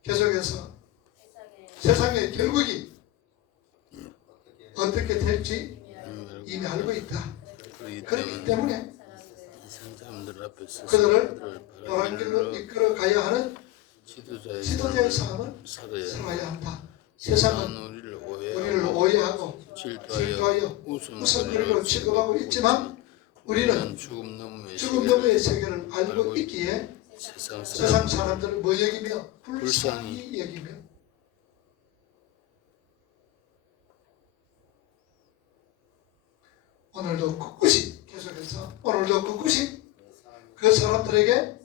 계속해서 세상의 결국이 어떻게 될지 이미 알고 있다. 그렇기 때문에 사람들 앞에서 그들을 바른 길로 이끌어 가야 하는 지도자의 삶을 살아야 한다. 세상은 우리를 오해하고 질투하여 우선거리로 취급하고 있지만 우리는 죽음 너머의 세계를 알고 있기에 세상 사람들을 뭐 여기며 불쌍히 여기며 오늘도 꿋꿋이 계속해서 오늘도 꿋꿋이 그 사람들에게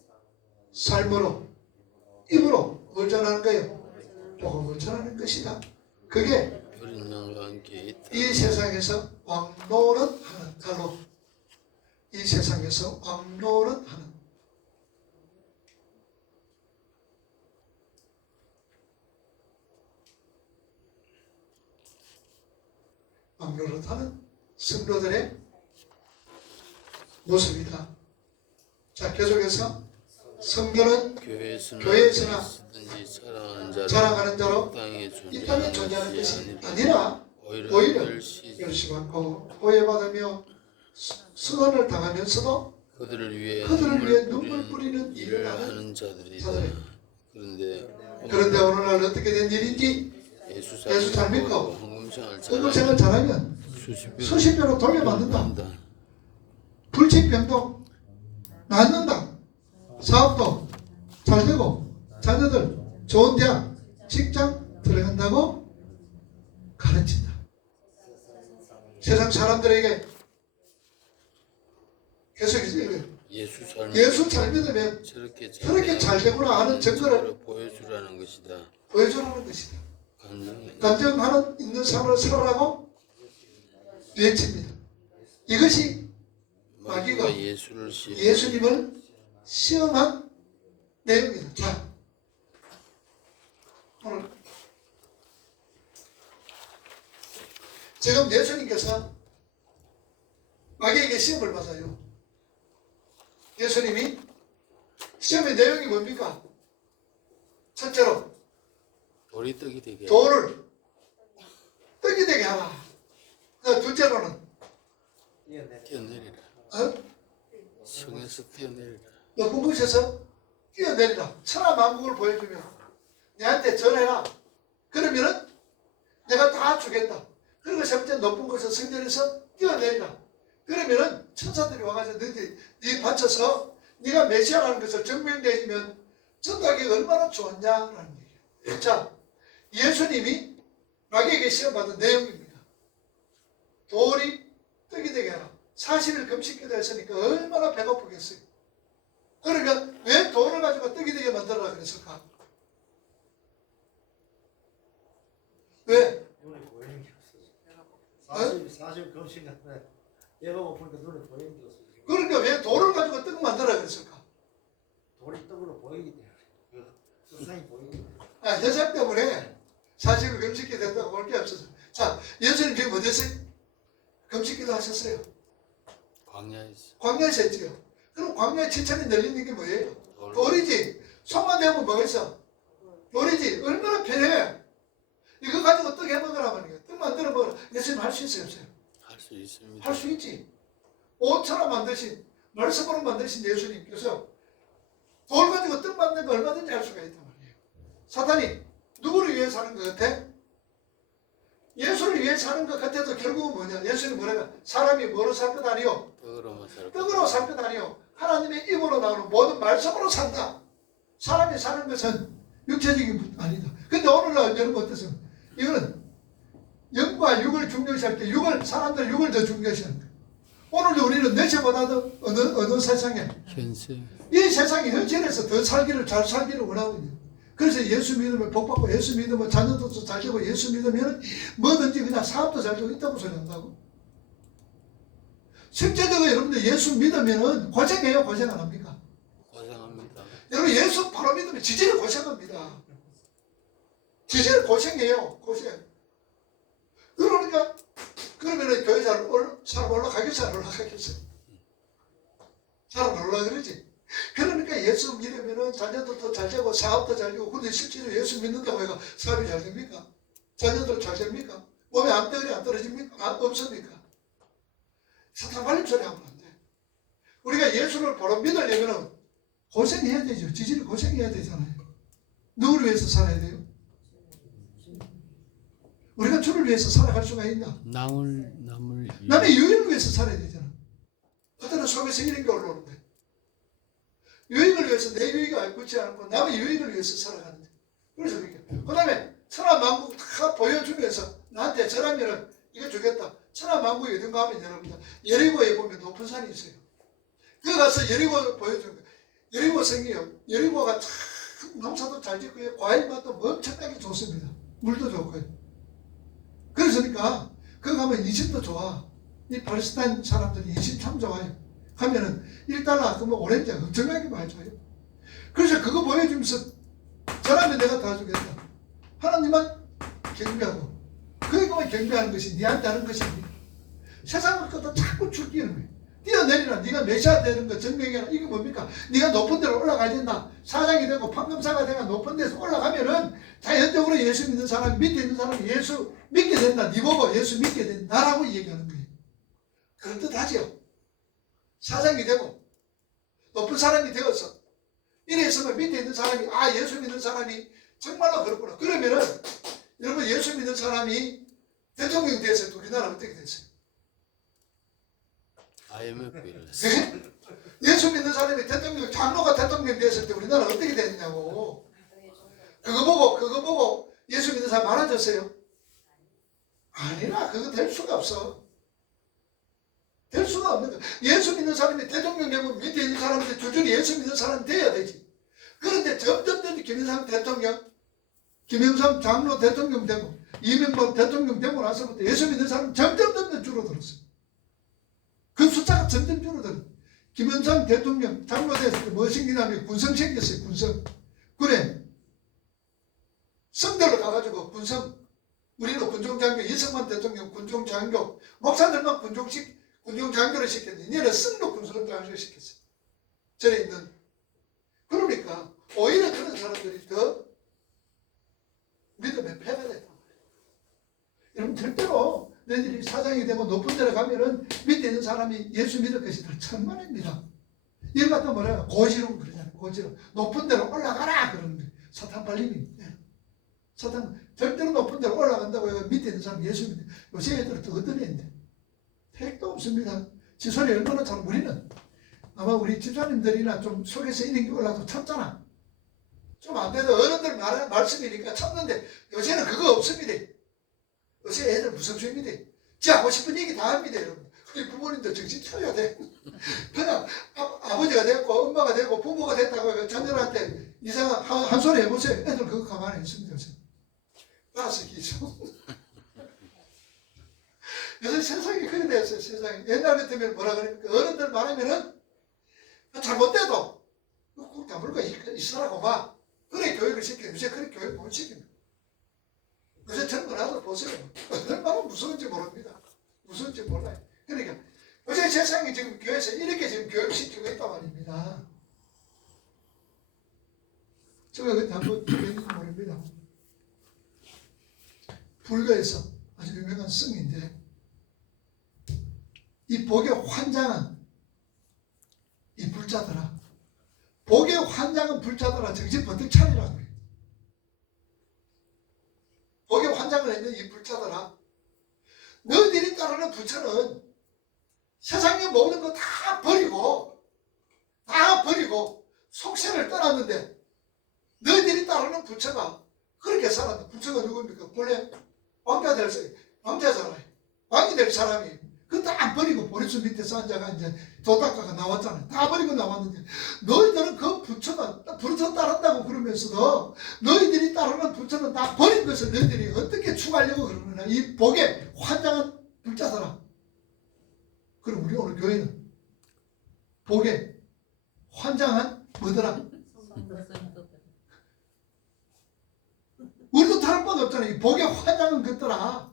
삶으로 입으로 뭘 전하는 거예요? 복음을 전하는 것이다. 그게 이 세상에서 왕노릇하는 갈로 세상에서 왕노릇하는 성도들의 모습이다. 자, 계속해서 성도는 교회에서나 자랑하는 자로 이 땅에 존재하는 것이 아니라 오히려 멸시받고 오해받으며 수난을 당하면서도 그들을 위해 눈물 뿌리는 일을 하는 자들이다. 그런데 오늘날 어떻게 된 일인지 예수 잘 믿고 헌금생활 잘하면 수십 배로 돌려받는다. 불치병도 낫는다. 사업도 잘 되고 자녀들 좋은 대학 직장 들어간다고 가르친다. 세상 사람들에게 계속해서 예수 잘 믿으면 저렇게 잘 되구나 하는 증거를 보여주라는 것이다. 간증하는 있는 삶을 살아라고 외칩니다. 이것이 마귀가 예수님을 시험한 내용입니다. 자, 오늘 지금 예수님께서 마귀에게 시험을 받아요. 예수님이 시험의 내용이 뭡니까? 첫째로 돌이 떡이 되게 돌을 떡이 되게 하라. 둘째로는 뛰어내리라. 성에서 뛰어내리라. 높은 곳에서 뛰어내리라. 천하만국을 보여주며 내한테 전해라. 그러면은 내가 다 주겠다. 그리고 세 번째 높은 곳에서 성전에서 뛰어내리라. 그러면은 천사들이 와가지고 네 바쳐서 네가 메시아라는 것을 증명되시면 전하기가 얼마나 좋냐라는 얘기예요. 자, 예수님이 마귀에게 시험받은 내용입니다. 돌이 떡이 되게 하라. 40일 금식기도 했으니까 얼마나 배고프겠어요. 그러면 왜 돌을 가지고 떡이 되게 만들어라 그랬을까? 왜? 눈에 보이는 게 없어서 40 금식인데 얘가 고프니까 눈에 보이는 게 없어서 그러니까 왜 돌을 가지고 떡 만들어라 그랬을까? 돌이 떡으로 보이기 때문에 세상이 보이기 때문에 혜상 때문에 40일 금식기 됐다고 볼 게 없어서. 자, 예수님 지금 어디서 금식기도 하셨어요? 광야에서 했지요. 그럼 광야에 지천이 널리는 게 뭐예요? 돌이지. 손만 대면 뭐가 있어? 돌이지. 얼마나 편해. 이거 가지고 떡 해먹으라 말이에요. 떡 만들어 먹으라. 예수님 할 수 있어요, 없어요? 할 수 있습니다. 할 수 있지. 옷처럼 만드신, 말씀으로 만드신 예수님께서 돌 가지고 떡 만드는 거 얼마든지 할 수가 있단 말이에요. 사탄이 누구를 위해서 하는 것 같아? 예수를 위해서 하는 것 같아도 결국은 뭐냐? 예수님 뭐래요? 사람이 뭐로 살 것 아니요? 떡으로 살 것 아니요? 하나님의 입으로 나오는 모든 말씀으로 산다. 사람이 사는 것은 육체적인 것 아니다. 근데 오늘날 여러분 어떠세요? 이거는 영과 육을 중요시할 때 사람들 육을 더 중요시하는 거예요. 오늘도 우리는 내세보다도 어느 세상에 이 세상이 현실에서 더 잘 살기를 원하거든요. 그래서 예수 믿으면 복받고 예수 믿으면 자녀도 잘 되고 예수 믿으면 뭐든지 그냥 사업도 잘 되고 있다고 소리 한다고. 실제적으로 여러분들 예수 믿으면 고생해요? 고생 안 합니까? 고생합니다. 여러분 예수 바로 믿으면 지지를 고생합니다. 지지를 고생해요. 고생. 그러니까 그러면은 교회 잘 올라가겠어요? 안 올라가겠어요? 잘 안 올라가지. 그러니까 예수 믿으면은 자녀들도 잘 되고 사업도 잘 되고. 근데 실제로 예수 믿는다고 해가 사업이 잘 됩니까? 자녀들 잘 됩니까? 몸에 암덩어리 안 떨어집니까? 없습니까? 사탄 말림 소리 하면 안 돼. 우리가 예수를 바로 믿으려면은 고생해야 되죠. 지지를 고생해야 되잖아요. 누구를 위해서 살아야 돼요? 우리가 주를 위해서 살아갈 수가 있나? 남의 유익을 위해서 살아야 되잖아. 그때는 속에서 이런 게 올라오는데 유익을 위해서 내 유익을 굳지 않고 남의 유익을 위해서 살아가는데. 그래서 그렇게. 그 다음에 천하만국 다 보여주면서 나한테 저런 일은 이거 주겠다. 천하만국이 어딘가 하면 여러분들 여리고에 보면 높은 산이 있어요. 그 가서 여리고 보여주는 거예요. 여리고 성이요. 여리고가 참 농사도 잘 짓고 과일 맛도 엄청나게 좋습니다. 물도 좋고요. 그러니까 거기 가면 인심도 좋아. 이 팔레스타인 사람들이 인심 참 좋아요. 하면은 1달러 그러면 오렌지가 엄청나게 많이 줘요. 그래서 그거 보여주면서 저라면 내가 다 주겠다. 하나님만 경배하고 그것만 경배하는 것이 니한테 하는 것이 아니야. 세상을 갖다 자꾸 죽이는 거예요. 뛰어내리라. 네가 메시아 되는 거 증명해라. 이게 뭡니까? 네가 높은 데로 올라가야 된다. 사장이 되고 판검사가 되고 높은 데서 올라가면은 자연적으로 예수 믿는 사람, 밑에 있는 사람이 예수 믿게 된다. 네 보고 예수 믿게 된다라고 얘기하는 거예요. 그런 뜻 하죠. 사장이 되고 높은 사람이 되어서 이래 있으면 밑에 있는 사람이 아 예수 믿는 사람이 정말로 그렇구나. 그러면은 여러분 예수 믿는 사람이 대통령 됐어요. 우리나라 어떻게 됐어요? IMF 이랬어. 네? 예수 믿는 사람이 대통령, 장로가 대통령 됐을 때 우리나라 어떻게 됐냐고. 그거 보고 예수 믿는 사람 많아졌어요? 아니라 그거 될 수가 없어. 될 수가 없는 거야. 예수 믿는 사람이 대통령 되면 밑에 있는 사람한테 주준이 예수 믿는 사람이 돼야 되지. 그런데 점점 김영삼 대통령, 김영삼 장로 대통령 되고 이명박 대통령 되고 나서부터 예수 믿는 사람이 점점 줄어들었어요. 그 숫자가 점점 줄어들어. 김영삼 대통령 장로 됐을 때 뭐 생기냐면 군성 생겼어요. 군성. 그래. 성대로 가가지고 군성. 우리는 군종장교, 이승만 대통령 군종장교, 목사들만 군종장교를 시켰는데 얘는 성도 군종장교를 시켰어요. 전에 있는. 그러니까 오히려 그런 사람들이 더 믿음에 패가 됐단 말이에요. 여러분 절대로 너희들이 사장이 되고 높은 데로 가면은 밑에 있는 사람이 예수 믿을 것이 다 천만입니다. 이거 갖다 뭐라 고지름 그러잖아요. 고지름. 높은 데로 올라가라 그러는 거예요. 사탄 발림이. 사탄 절대로 높은 데로 올라간다고 해서 밑에 있는 사람 예수 믿는. 요새 애들은 또 어떤 애인데 택도 없습니다. 지 소리 얼마나 잘 우리는 아마 우리 집사님들이나 좀 속에서 이런 게 올라도 참잖아. 좀 안 돼도 어른들 말씀이니까 참는데 요새는 그거 없습니다. 요새 애들 무섭습니다. 지 하고 싶은 얘기 다 합니다, 여러분. 우리 부모님도 정신 차려야 돼. 그냥 아버지가 됐고 엄마가 되고 부모가 됐다고 해서 자녀한테 이상한 한 소리 해보세요. 애들 그거 가만히 있습니다. 요새. 나서 기죠. 요새 세상이 그래 됐어요. 세상이. 옛날 같으면 뭐라 그러니까 어른들 말하면은 잘못돼도 꼭 다물고 있으라고 봐. 그래 교육을 시켜. 요새 그렇게 교육 못 시킵니다. 요새 젊은 아들 보세요. 얼마나 무서운지 모릅니다. 무서운지 몰라요. 그러니까 요새 세상이 지금 교회에서 이렇게 지금 교육시키고 있단 말입니다. 제가 그때 한번 얘기했는지 모릅니다. 불교에서 아주 유명한 성인데 이 복의 환장은 이 불자더라. 복의 환장은 불자더라. 정신 번뜩 차리라고 해요. 복의 환장을 했는 이 불자더라. 너희들이 따르는 부처는 세상의 모든 거 다 버리고 속세를 떠났는데 너희들이 따르는 부처가 그렇게 살았다. 부처가 누굽니까? 본래 왕자 될 사람이 왕자잖아요. 왕이 될 사람이 그 다 버리고 보리수 밑에서 앉아가 이제 도닦아가 나왔잖아요. 다 버리고 나왔는데 너희들은 그 부처가 부처 따른다고 그러면서도 너희들이 따르는 부처는 다 버린 것을 너희들이 어떻게 추구하려고 그러느냐. 이 복에 환장한 불자더라. 그럼 우리 오늘 교회는 복에 환장한 뭐더라? 우리도 다른 바가 없잖아요. 이 복에 환장은 것더라.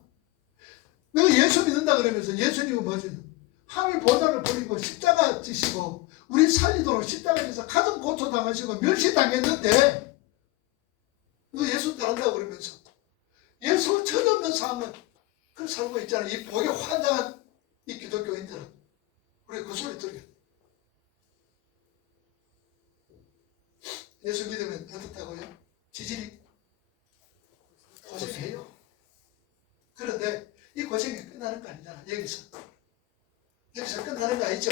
너가 예수 믿는다 그러면서 예수님은 뭐지? 하늘 보좌를 버리고 십자가 지시고 우리 살리도록 십자가 지서 가정 고초당하시고 멸시당했는데 너 예수 따른다고 그러면서 예수 전혀 없는 삶은 그 살고 있잖아. 이 복에 환장한 이 기독교인들은 우리 그 소리 들게. 예수 믿으면 어떻다고요? 지질이 고생해요. 그런데 이 고생이 끝나는 거 아니잖아. 여기서 끝나는 거 아니죠.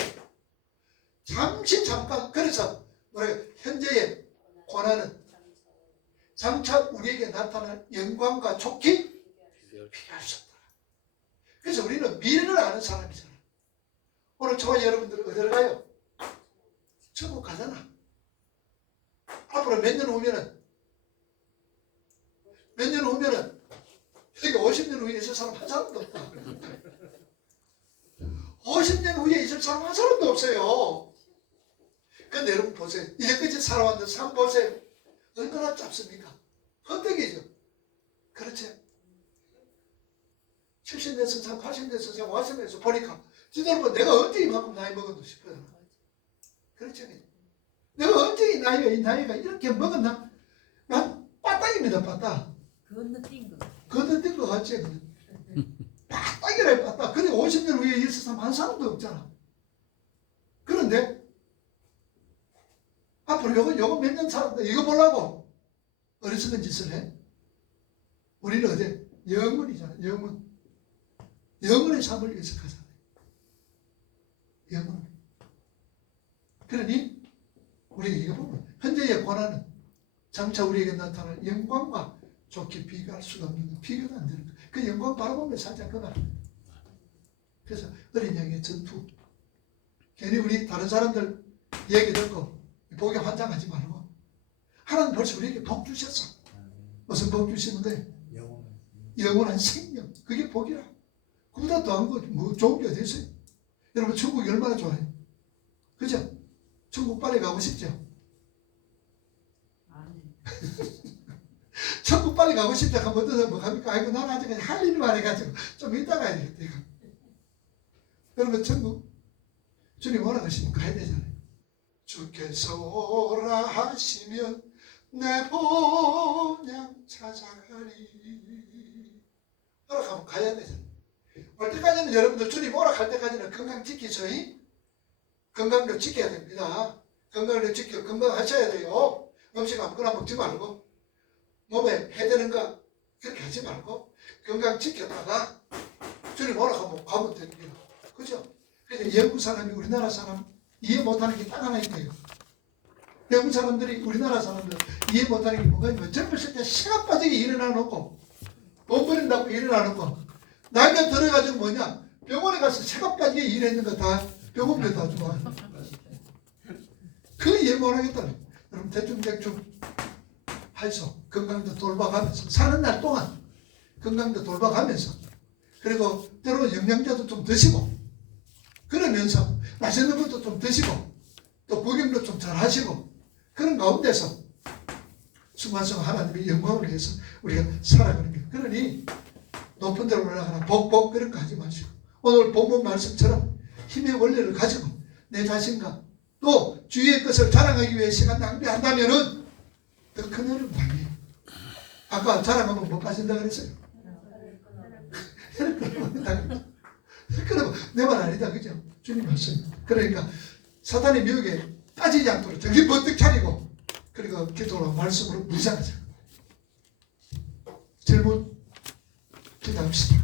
잠깐 그래서 현재의 고난은 장차 우리에게 나타날 영광과 좋기 필요할 수 없다. 그래서 우리는 미래를 아는 사람이잖아. 오늘 저와 여러분들은 어디로 가요? 천국 가잖아. 앞으로 몇 년 후면은 여기 50년 후에 있을 사람 한 사람도 없다. 50년 후에 있을 사람 한 사람도 없어요. 근데 여러분 보세요. 이제까지 살아왔는 삶 보세요. 얼마나 짧습니까? 헛되기죠. 그렇죠? 70년 선상, 80년 선상 왔으면서 보니까 뒤돌아보면 내가 언제 이만큼 나이 먹었나 싶어요. 그렇죠? 내가 언제 이 나이가 이렇게 먹었나? 난 빠딱입니다, 빠딱. 건너뛴 것 같지? 빠딱이래, 빠딱. 근데 50년 후에 있을 사람 한 사람도 없잖아. 그런데 앞으로 요거 몇 년 살았다. 이거 보려고 어리석은 짓을 해? 우리는 어제 영원이잖아. 영원의 삶을 위해서 가잖아요. 영원. 그러니 우리가 이거 보면 현재의 고난은 장차 우리에게 나타날 영광과 좋게 비교할 수가 없는 거, 비교도 안 되는 거. 그 영광 바라보며 살자 그 말입니다. 그래서 어린 양의 전투. 괜히 우리 다른 사람들 얘기 듣고 복에 환장하지 말고 하나님 벌써 우리에게 복 주셨어. 무슨 복 주시는 거예요? 영원한 생명. 그게 복이라. 그보다 더한 거 뭐 좋은 게 어디 있어요? 여러분 천국이 얼마나 좋아요? 그죠? 천국 빨리 가고 싶죠? 천국 빨리 가고 싶다 하면 어떠서 뭐 합니까? 아이고 나는 아직까지 할 일이 많아가지고 좀 이따 가야 되겠다 이거. 여러분 천국 주님 오라 하시면 가야 되잖아요. 주께서 오라 하시면 내 본향 찾아가리. 오라 하면 가야 되잖아요. 올 때까지는 여러분들 주님 오라 갈 때까지는 건강 지키셔요. 건강도 지켜야 됩니다. 건강을 지켜 건강하셔야 돼요. 음식 아무거나 먹지 말고 몸에 해되는 거 그렇게 하지 말고 건강 지켰다가 주님 오라 하면 가면 됩니다. 그죠? 그래서 영국 사람이 우리나라 사람 이해 못하는 게 딱 하나 있대요. 영국 사람들이 우리나라 사람들 이해 못하는 게 뭐가 있냐면 젊었을 때 시간 빠지게 일어나 놓고 돈 버린다고 일어나 놓고 나이가 들어가지고 뭐냐 병원에 가서 시간 빠지게 일했는 거 다 병원비 다 좋아. 그 이해 못하겠다. 여러분 대충 해서 건강도 돌봐가면서 사는 날 동안 건강도 돌봐가면서 그리고 때로 영양제도 좀 드시고 그러면서 맛있는 것도 좀 드시고 또 복용도 좀 잘 하시고 그런 가운데서 순간순간 하나님의 영광을 위해서 우리가 살아가는 거예요. 그러니 높은 데로 올라가나 복 그런 거 하지 마시고 오늘 본문 말씀처럼 힘의 원리를 가지고 내 자신과 또 주위의 것을 자랑하기 위해 시간 낭비한다면은 더 큰 어려움 당해요. 아까 자랑하면 못 빠진다 그랬어요. 그럼 내 말 아니다 그죠? 주님 말씀. 그러니까 사탄의 미혹에 빠지지 않도록 정신 번뜩 차리고 그리고 기도로 말씀으로 무장하자. 질문 기도합시다.